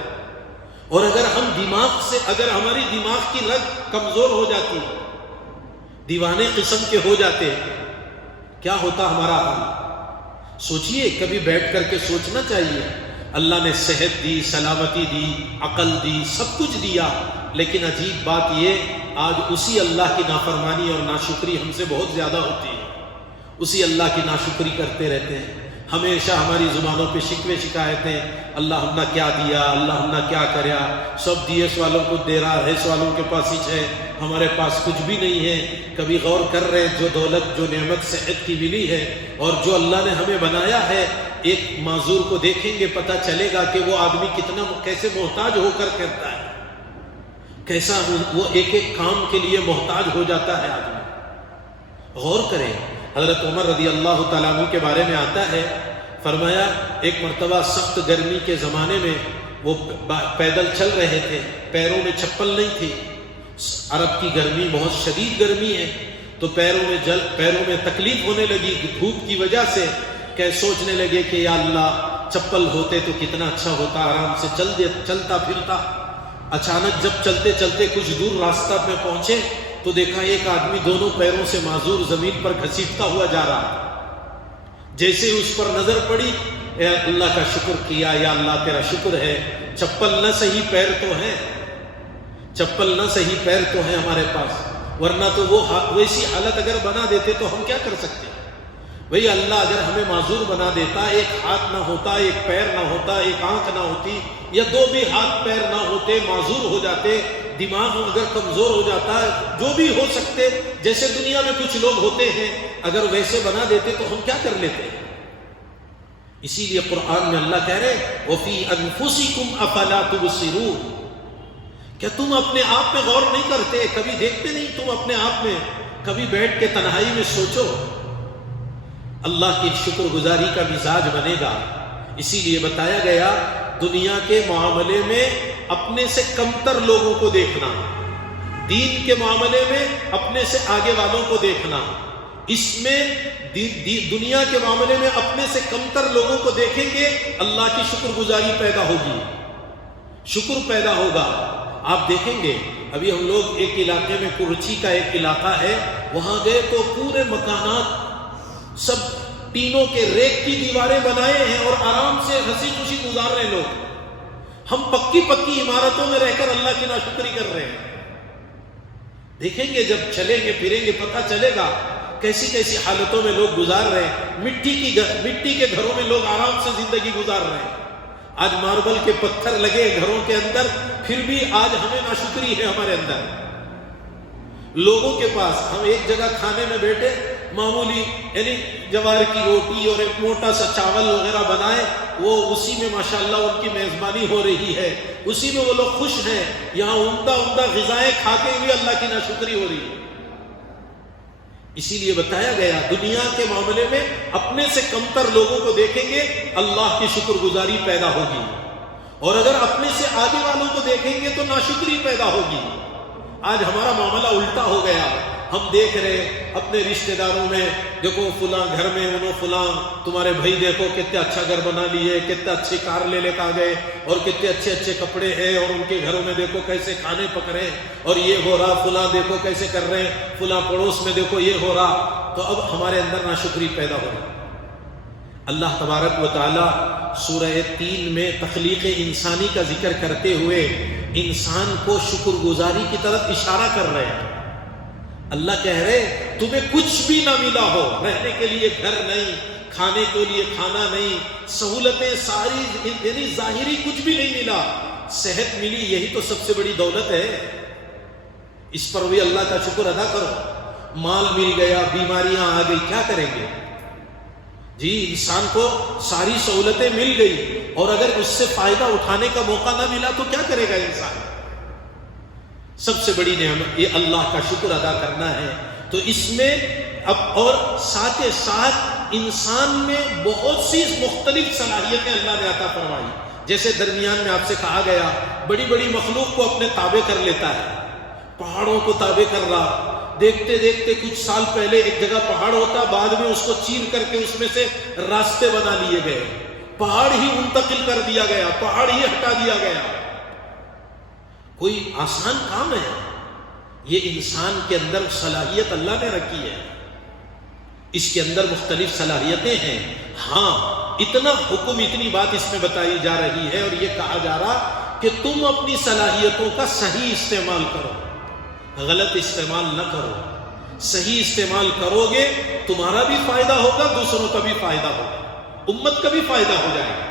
اور اگر ہم دماغ سے، اگر ہماری دماغ کی رگ کمزور ہو جاتی، دیوانے قسم کے ہو جاتے، کیا ہوتا ہمارا حال. سوچئے، کبھی بیٹھ کر کے سوچنا چاہیے. اللہ نے صحت دی، سلامتی دی، عقل دی، سب کچھ دیا، لیکن عجیب بات یہ، آج اسی اللہ کی نافرمانی اور ناشکری ہم سے بہت زیادہ ہوتی ہے. اسی اللہ کی ناشکری کرتے رہتے ہیں. ہمیشہ ہماری زبانوں پہ شکوے شکایتیں، اللہ ہم نے کیا دیا، اللہ ہم نے کیا کریا، سب دیس والوں کو دے رہا ہے، اس والوں کے پاس ہی ہے، ہمارے پاس کچھ بھی نہیں ہے. کبھی غور کر رہے جو دولت، جو نعمت صحت کی ملی ہے اور جو اللہ نے ہمیں بنایا ہے، ایک معذور کو دیکھیں گے پتہ چلے گا کہ وہ آدمی کتنا، کیسے محتاج ہو کر کرتا ہے، کیسا وہ ایک ایک کام کے لیے محتاج ہو جاتا ہے آدمی. غور کریں. حضرت عمر رضی اللہ تعالیٰ عنہ کے بارے میں آتا ہے، فرمایا ایک مرتبہ سخت گرمی کے زمانے میں وہ پیدل چل رہے تھے، پیروں میں چپل نہیں تھی. عرب کی گرمی بہت شدید گرمی ہے، تو پیروں میں تکلیف ہونے لگی دھوپ کی وجہ سے، کہ سوچنے لگے کہ یا اللہ چپل ہوتے تو کتنا اچھا ہوتا، آرام سے چلتا پھرتا. اچانک جب چلتے چلتے کچھ دور راستہ پہ پہنچے تو دیکھا ایک آدمی دونوں پیروں سے معذور زمین پر گھسیٹتا ہوا جا رہا. جیسے اس پر نظر پڑی، اے اللہ کا شکر کیا، یا اللہ تیرا شکر ہے، چپل نہ صحیح پیر تو ہے، چپل نہ صحیح پیر تو ہے ہمارے پاس، ورنہ تو وہ ویسی حالت اگر بنا دیتے تو ہم کیا کر سکتے. بھئی اللہ اگر ہمیں معذور بنا دیتا، ایک ہاتھ نہ ہوتا، ایک پیر نہ ہوتا، ایک آنکھ نہ ہوتی، یا دو بھی ہاتھ پیر نہ ہوتے، معذور ہو جاتے، دماغ اگر کمزور ہو جاتا، جو بھی ہو سکتے، جیسے دنیا میں کچھ لوگ ہوتے ہیں، اگر ویسے بنا دیتے تو ہم کیا کر لیتے. اسی لیے قرآن میں اللہ کہہ رہے وَفِي أَنفُسِكُمْ أَفَلَا تُبْصِرُونَ، کیا تم اپنے آپ میں غور نہیں کرتے، کبھی دیکھتے نہیں تم اپنے آپ میں، کبھی بیٹھ کے تنہائی میں سوچو. اللہ کی شکر گزاری کا مزاج بنے گا. اسی لیے بتایا گیا دنیا کے معاملے میں اپنے سے کمتر لوگوں کو دیکھنا، دین کے معاملے میں اپنے سے آگے والوں کو دیکھنا. اس میں دنیا کے معاملے میں اپنے سے کمتر لوگوں کو دیکھیں گے، اللہ کی شکر گزاری پیدا ہوگی، شکر پیدا ہوگا. آپ دیکھیں گے ابھی ہم لوگ ایک علاقے میں، کرچی کا ایک علاقہ ہے، وہاں گئے تو پورے مکانات سب ٹینوں کے ریک کی دیواریں بنائے ہیں اور آرام سے ہنسی خوشی گزار رہے لوگ. ہم پکی عمارتوں میں رہ کر اللہ کی ناشکری کر رہے ہیں. دیکھیں گے جب چلیں گے پھریں گے پتہ چلے گا کیسی کیسی حالتوں میں لوگ گزار رہے ہیں. مٹی کے گھروں میں لوگ آرام سے زندگی گزار رہے ہیں. آج ماربل کے پتھر لگے گھروں کے اندر، پھر بھی آج ہمیں ناشکری ہے ہمارے اندر. لوگوں کے پاس ہم ایک جگہ کھانے میں بیٹھے، معمولی یعنی جوار کی روٹی اور ایک موٹا سا چاول وغیرہ بنائے، وہ اسی میں ماشاءاللہ ان کی میزبانی ہو رہی ہے، اسی میں وہ لوگ خوش ہیں. یہاں عمدہ غذائیں کھا کے بھی اللہ کی ناشکری ہو رہی ہے. اسی لیے بتایا گیا دنیا کے معاملے میں اپنے سے کمتر لوگوں کو دیکھیں گے، اللہ کی شکر گزاری پیدا ہوگی. اور اگر اپنے سے آگے والوں کو دیکھیں گے تو ناشکری پیدا ہوگی. آج ہمارا معاملہ الٹا ہو گیا. ہم دیکھ رہے اپنے رشتہ داروں میں، دیکھو فلاں گھر میں انہوں فلاں تمہارے بھائی دیکھو کتنے اچھا گھر بنا لیے، کتنے اچھی کار لے کر گئے، اور کتنے اچھے اچھے کپڑے ہیں، اور ان کے گھروں میں دیکھو کیسے کھانے پک رہے ہیں، اور یہ ہو رہا، فلاں دیکھو کیسے کر رہے ہیں، فلاں پڑوس میں دیکھو یہ ہو رہا. تو اب ہمارے اندر ناشکری پیدا ہو رہی. اللہ تبارک و تعالی سورہ 3 میں تخلیق انسانی کا ذکر کرتے ہوئے انسان کو شکر گزاری کی طرف اشارہ کر رہے ہیں. اللہ کہہ رہے تمہیں کچھ بھی نہ ملا ہو، رہنے کے لیے گھر نہیں، کھانے کے لیے کھانا نہیں، سہولتیں ساری یعنی ظاہری کچھ بھی نہیں ملا، صحت ملی، یہی تو سب سے بڑی دولت ہے، اس پر بھی اللہ کا شکر ادا کرو۔ مال مل گیا، بیماریاں آ گئی، کیا کریں گے جی؟ انسان کو ساری سہولتیں مل گئی اور اگر اس سے فائدہ اٹھانے کا موقع نہ ملا تو کیا کرے گا انسان؟ سب سے بڑی نعمت یہ اللہ کا شکر ادا کرنا ہے۔ تو اس میں اب اور ساتھ ساتھ انسان میں بہت سی مختلف صلاحیتیں اللہ نے عطا فرمائی، جیسے درمیان میں آپ سے کہا گیا بڑی بڑی مخلوق کو اپنے تابع کر لیتا ہے، پہاڑوں کو تابع کر رہا، دیکھتے دیکھتے کچھ سال پہلے ایک جگہ پہاڑ ہوتا، بعد میں اس کو چیر کر کے اس میں سے راستے بنا لیے گئے، پہاڑ ہی منتقل کر دیا گیا، پہاڑ ہی ہٹا دیا گیا۔ کوئی آسان کام ہے؟ یہ انسان کے اندر صلاحیت اللہ نے رکھی ہے، اس کے اندر مختلف صلاحیتیں ہیں۔ ہاں اتنا حکم، اتنی بات اس میں بتائی جا رہی ہے اور یہ کہا جا رہا کہ تم اپنی صلاحیتوں کا صحیح استعمال کرو، غلط استعمال نہ کرو۔ صحیح استعمال کرو گے تمہارا بھی فائدہ ہوگا، دوسروں کا بھی فائدہ ہوگا، امت کا بھی فائدہ ہو جائے گا۔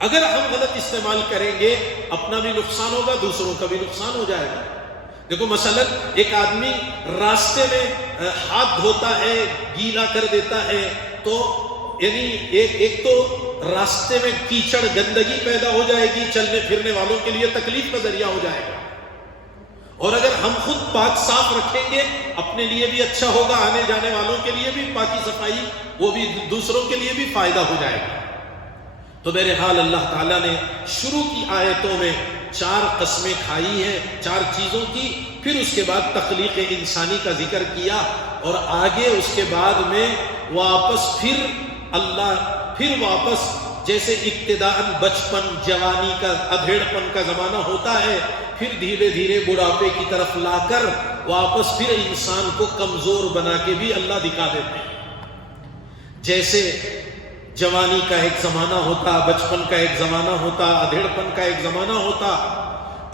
اگر ہم غلط استعمال کریں گے اپنا بھی نقصان ہوگا، دوسروں کا بھی نقصان ہو جائے گا۔ دیکھو مثلا ایک آدمی راستے میں ہاتھ دھوتا ہے، گیلا کر دیتا ہے، تو یعنی ایک تو راستے میں کیچڑ گندگی پیدا ہو جائے گی، چلنے پھرنے والوں کے لیے تکلیف کا ذریعہ ہو جائے گا۔ اور اگر ہم خود پاک صاف رکھیں گے اپنے لیے بھی اچھا ہوگا، آنے جانے والوں کے لیے بھی پاکی صفائی، وہ بھی دوسروں کے لیے بھی فائدہ ہو جائے گا۔ تو بہرحال اللہ تعالیٰ نے شروع کی آیتوں میں 4 قسمیں کھائی ہیں، 4 چیزوں کی، پھر اس کے بعد تخلیق انسانی کا ذکر کیا، اور آگے اس کے بعد میں واپس پھر واپس جیسے ابتداءً بچپن، جوانی کا، ادھیڑپن کا زمانہ ہوتا ہے، پھر دھیرے دھیرے بڑھاپے کی طرف لا کر واپس پھر انسان کو کمزور بنا کے بھی اللہ دکھا دیتے ہیں۔ جیسے جوانی کا ایک زمانہ ہوتا، بچپن کا ایک زمانہ ہوتا، ادھیڑپن کا ایک زمانہ ہوتا،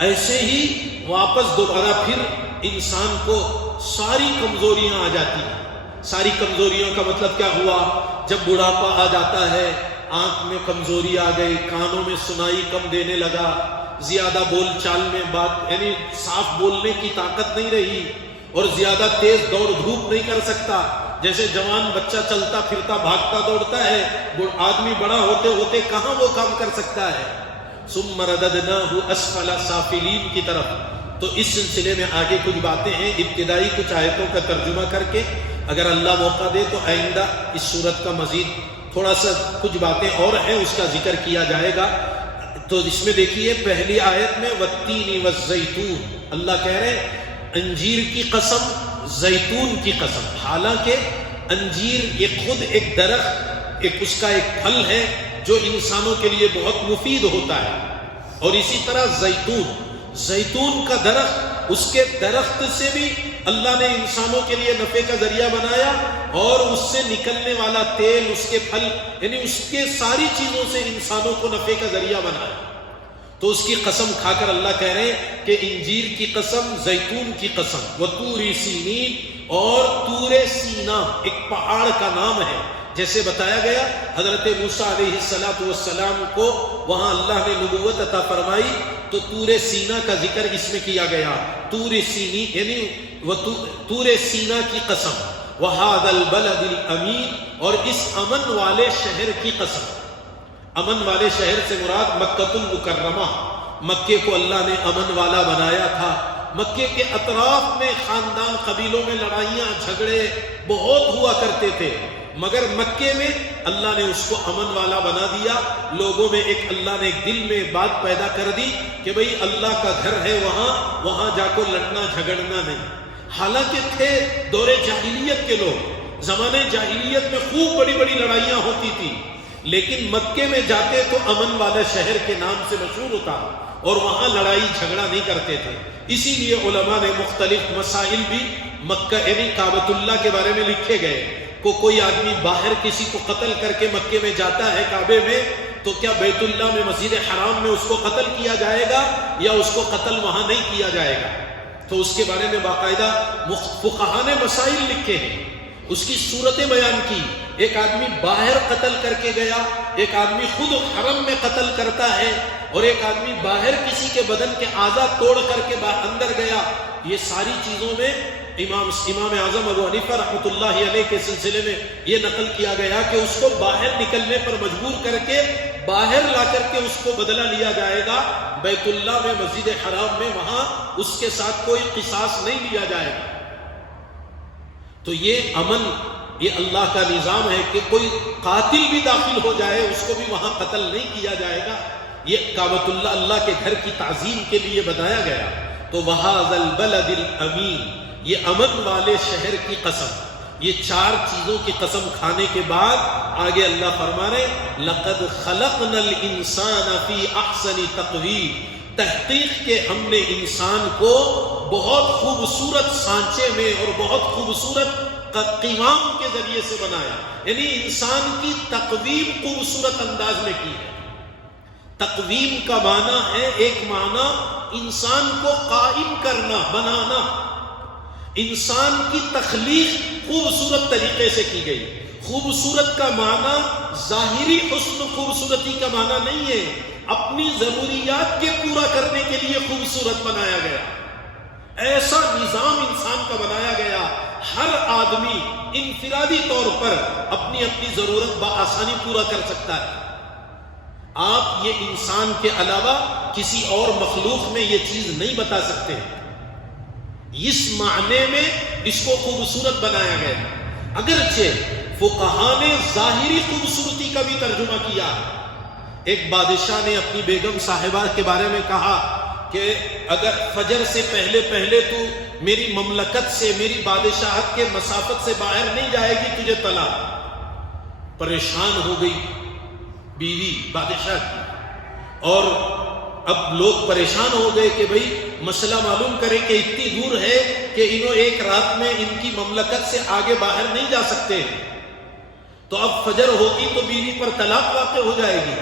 ایسے ہی واپس دوبارہ پھر انسان کو ساری کمزوریاں آ جاتی ہیں۔ ساری کمزوریوں کا مطلب کیا ہوا؟ جب بڑھاپا آ جاتا ہے، آنکھ میں کمزوری آ گئی، کانوں میں سنائی کم دینے لگا، زیادہ بول چال میں بات یعنی صاف بولنے کی طاقت نہیں رہی، اور زیادہ تیز دوڑ دھوپ نہیں کر سکتا۔ جیسے جوان بچہ چلتا پھرتا بھاگتا دوڑتا ہے، آدمی بڑا ہوتے ہوتے کہاں وہ کام کر سکتا ہے؟ ثم رددناہ اسفل سافلین کی طرف۔ تو اس سلسلے میں آگے کچھ باتیں ہیں، ابتدائی کچھ آیتوں کا ترجمہ کر کے اگر اللہ موقع دے تو آئندہ اس سورت کا مزید تھوڑا سا کچھ باتیں اور ہیں، اس کا ذکر کیا جائے گا۔ تو اس میں دیکھیے پہلی آیت میں والتین والزیتون، اللہ کہہ رہے ہیں انجیر کی قسم، زیتون کی قسم۔ حالانکہ انجیر یہ خود ایک درخت، اس کا ایک پھل ہے جو انسانوں کے لیے بہت مفید ہوتا ہے، اور اسی طرح زیتون کا درخت، اس کے درخت سے بھی اللہ نے انسانوں کے لیے نفع کا ذریعہ بنایا، اور اس سے نکلنے والا تیل، اس کے پھل، یعنی اس کے ساری چیزوں سے انسانوں کو نفع کا ذریعہ بنایا۔ تو اس کی قسم کھا کر اللہ کہہ رہے ہیں کہ انجیر کی قسم، زیتون کی قسم، وطور سینین، اور طور سینا ایک پہاڑ کا نام ہے۔ جیسے بتایا گیا حضرت موسیٰ علیہ السلام کو وہاں اللہ نے نبوت عطا فرمائی، تو طور سینا کا ذکر اس میں کیا گیا۔ طور سینی یعنی طور سینا کی قسم، وَهَذَا الْبَلَدِ الْأَمِينِ، اور اس امن والے شہر کی قسم۔ امن والے شہر سے مراد مکۃ المکرمہ، مکے کو اللہ نے امن والا بنایا تھا۔ مکے کے اطراف میں خاندان قبیلوں میں لڑائیاں جھگڑے بہت ہوا کرتے تھے، مگر مکے میں اللہ نے اس کو امن والا بنا دیا۔ لوگوں میں اللہ نے ایک دل میں بات پیدا کر دی کہ بھئی اللہ کا گھر ہے، وہاں جا کو لڑنا جھگڑنا نہیں۔ حالانکہ تھے دور جاہلیت کے لوگ، زمانے جاہلیت میں خوب بڑی بڑی لڑائیاں ہوتی تھی، لیکن مکے میں جاتے تو امن والے شہر کے نام سے مشہور ہوتا، اور وہاں لڑائی جھگڑا نہیں کرتے تھے۔ اسی لیے علماء نے مختلف مسائل بھی مکہ یعنی کعبۃ اللہ کے بارے میں لکھے گئے۔ کوئی آدمی باہر کسی کو قتل کر کے مکے میں جاتا ہے کعبے میں، تو کیا بیت اللہ میں مسجد حرام میں اس کو قتل کیا جائے گا یا اس کو قتل وہاں نہیں کیا جائے گا؟ تو اس کے بارے میں باقاعدہ فقہاء نے مسائل لکھے ہیں۔ اس کی صورتیں بیان کی. ایک آدمی باہر قتل کر کے گیا، ایک آدمی خود حرم میں قتل کرتا ہے، اور ایک آدمی باہر کسی کے بدن کے اعضاء توڑ کر کے اندر گیا. یہ ساری چیزوں میں امام اعظم ابو حنیفہ رحمۃ اللہ علیہ کے سلسلے میں یہ نقل کیا گیا کہ اس کو باہر نکلنے پر مجبور کر کے باہر لا کر کے اس کو بدلہ لیا جائے گا. بیت اللہ میں، مسجد حرام میں، وہاں اس کے ساتھ کوئی قصاص نہیں لیا جائے گا. تو یہ امن، یہ اللہ کا نظام ہے کہ کوئی قاتل بھی داخل ہو جائے اس کو بھی وہاں قتل نہیں کیا جائے گا. یہ کعبۃ اللہ اللہ کے گھر کی تعظیم کے لیے بنایا گیا. تو وَهَذَا الْبَلَدِ الْأَمِينَ، یہ امن والے شہر کی قسم. یہ چار چیزوں کی قسم کھانے کے بعد آگے اللہ فرما رہے لَقَدْ خَلَقْنَا الْإِنسَانَ فِي أَحْسَنِ تَقْوِيمٍ، تحقیق کہ ہم نے انسان کو بہت خوبصورت سانچے میں اور بہت خوبصورت قوام کے ذریعے سے بنایا. یعنی انسان کی تقویم خوبصورت انداز میں کی ہے. تقویم کا معنی ہے، ایک معنی انسان کو قائم کرنا، بنانا. انسان کی تخلیق خوبصورت طریقے سے کی گئی. خوبصورت کا معنی ظاہری حسن خوبصورتی کا معنی نہیں ہے، اپنی ضروریات کے پورا کرنے کے لیے خوبصورت بنایا گیا. ایسا نظام انسان کا بنایا گیا، ہر آدمی انفرادی طور پر اپنی اپنی ضرورت بآسانی پورا کر سکتا ہے. آپ یہ انسان کے علاوہ کسی اور مخلوق میں یہ چیز نہیں بتا سکتے. اس معنی میں اس کو خوبصورت بنایا گیا. اگرچہ فقہاء نے ظاہری خوبصورتی کا بھی ترجمہ کیا. ایک بادشاہ نے اپنی بیگم صاحبہ کے بارے میں کہا کہ اگر فجر سے پہلے پہلے تو میری مملکت سے، میری بادشاہت کے مسافت سے باہر نہیں جائے گی، تجھے طلاق. پریشان ہو گئی بیوی بادشاہ کی، اور اب لوگ پریشان ہو گئے کہ بھئی مسئلہ معلوم کریں کہ اتنی دور ہے کہ انہوں ایک رات میں ان کی مملکت سے آگے باہر نہیں جا سکتے. تو اب فجر ہوگی تو بیوی پر طلاق واقع ہو جائے گی.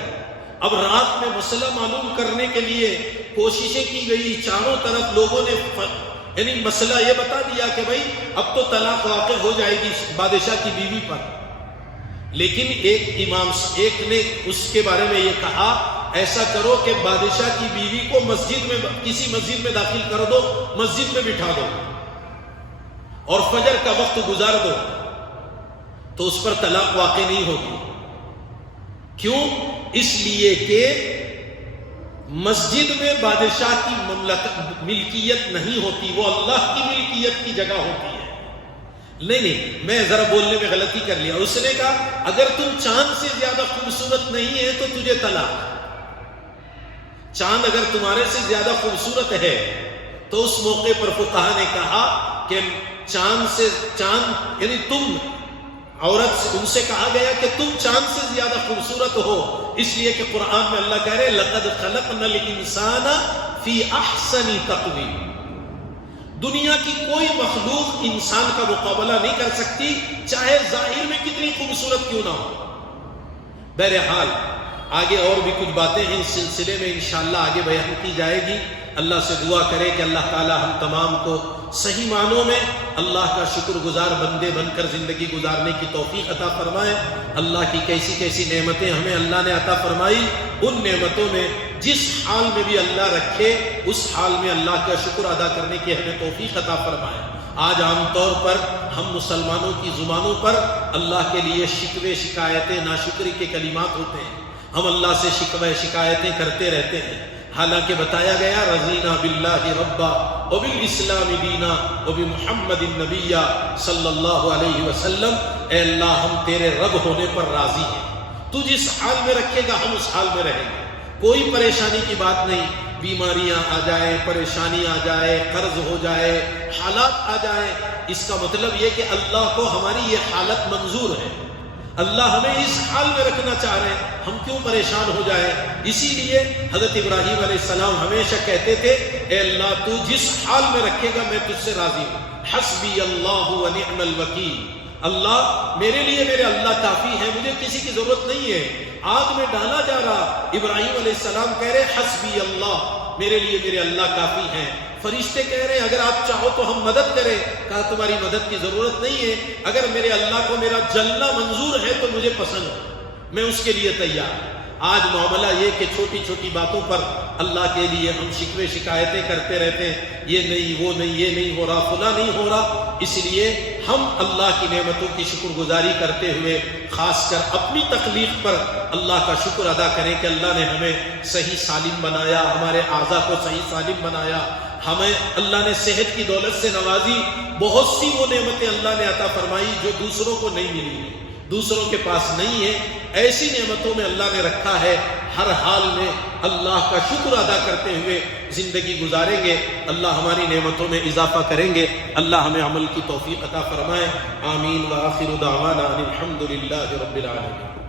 اب رات میں مسئلہ معلوم کرنے کے لیے کوششیں کی گئی، چاروں طرف لوگوں نے یعنی مسئلہ یہ بتا دیا کہ بھئی اب تو طلاق واقع ہو جائے گی بادشاہ کی بیوی پر. لیکن ایک نے اس کے بارے میں یہ کہا ایسا کرو کہ بادشاہ کی بیوی کو کسی مسجد میں داخل کر دو، مسجد میں بٹھا دو اور فجر کا وقت گزار دو، تو اس پر طلاق واقع نہیں ہوگی. کیوں؟ اس لیے کہ مسجد میں بادشاہ کی ملکیت نہیں ہوتی، وہ اللہ کی ملکیت کی جگہ ہوتی ہے. نہیں میں ذرا بولنے میں غلطی کر لیا. اس نے کہا اگر تم چاند سے زیادہ خوبصورت نہیں ہے تو تجھے طلاق. چاند اگر تمہارے سے زیادہ خوبصورت ہے تو اس موقع پر فقہاء نے کہا کہ چاند یعنی تم عورت، ان سے کہا گیا کہ تم چاند سے زیادہ خوبصورت ہو، اس لیے کہ قرآن میں اللہ کہہ رہے لَقَدْ خَلَقْنَا الْإِنسَانَ فِي أَحْسَنِ تَقْوِيمٍ. دنیا کی کوئی مخلوق انسان کا مقابلہ نہیں کر سکتی، چاہے ظاہر میں کتنی خوبصورت کیوں نہ ہو. بہرحال آگے اور بھی کچھ باتیں ہیں اس سلسلے میں انشاءاللہ آگے بیان کی جائے گی. اللہ سے دعا کرے کہ اللہ تعالی ہم تمام کو صحیح معنوں میں اللہ کا شکر گزار بندے بن کر زندگی گزارنے کی توفیق عطا فرمائے. اللہ کی کیسی کیسی نعمتیں ہمیں اللہ نے عطا فرمائی، ان نعمتوں میں جس حال میں بھی اللہ رکھے اس حال میں اللہ کا شکر ادا کرنے کی ہمیں توفیق عطا فرمائے. آج عام طور پر ہم مسلمانوں کی زبانوں پر اللہ کے لیے شکوے شکایتیں ناشکری کے کلمات ہوتے ہیں. ہم اللہ سے شکوے شکایتیں کرتے رہتے ہیں، حالانکہ بتایا گیا رضینا باللہ ربا وبالاسلام دینا وبمحمد النبی صلی اللہ علیہ وسلم. اے اللہ ہم تیرے رب ہونے پر راضی ہیں، تو جس حال میں رکھے گا ہم اس حال میں رہیں گے. کوئی پریشانی کی بات نہیں، بیماریاں آ جائیں، پریشانی آ جائے، قرض ہو جائے، حالات آ جائیں، اس کا مطلب یہ کہ اللہ کو ہماری یہ حالت منظور ہے، اللہ ہمیں اس حال میں رکھنا چاہ رہے ہیں، ہم کیوں پریشان ہو جائے. اسی لیے حضرت ابراہیم علیہ السلام ہمیشہ کہتے تھے اے اللہ تو جس حال میں رکھے گا میں تجھ سے راضی ہوں. حسبی اللہ ونعم الوکیل، اللہ میرے لیے میرے اللہ کافی ہے، مجھے کسی کی ضرورت نہیں ہے. آگ میں ڈالا جا رہا، ابراہیم علیہ السلام کہہ رہے حسبی اللہ، میرے لیے میرے اللہ کافی ہیں. فرشتے کہہ رہے ہیں اگر آپ چاہو تو ہم مدد کریں. کہا تمہاری مدد کی ضرورت نہیں ہے. اگر میرے اللہ کو میرا جلنا منظور ہے تو مجھے پسند ہے, میں اس کے لیے تیار. آج معاملہ یہ کہ چھوٹی چھوٹی باتوں پر اللہ کے لیے ہم شکوے شکایتیں کرتے رہتے ہیں, یہ نہیں وہ نہیں, یہ نہیں ہو رہا, فلاں نہیں ہو رہا. اس لیے ہم اللہ کی نعمتوں کی شکر گزاری کرتے ہوئے خاص کر اپنی تخلیق پر اللہ کا شکر ادا کریں کہ اللہ نے ہمیں صحیح سالم بنایا, ہمارے اعضاء کو صحیح سالم بنایا, ہمیں اللہ نے صحت کی دولت سے نوازی. بہت سی وہ نعمتیں اللہ نے عطا فرمائی جو دوسروں کو نہیں ملی ہیں, دوسروں کے پاس نہیں ہے. ایسی نعمتوں میں اللہ نے رکھا ہے. ہر حال میں اللہ کا شکر ادا کرتے ہوئے زندگی گزاریں گے, اللہ ہماری نعمتوں میں اضافہ کریں گے. اللہ ہمیں عمل کی توفیق عطا فرمائے. آمین. وآخر دعوانا ان الحمد للہ رب العالمین.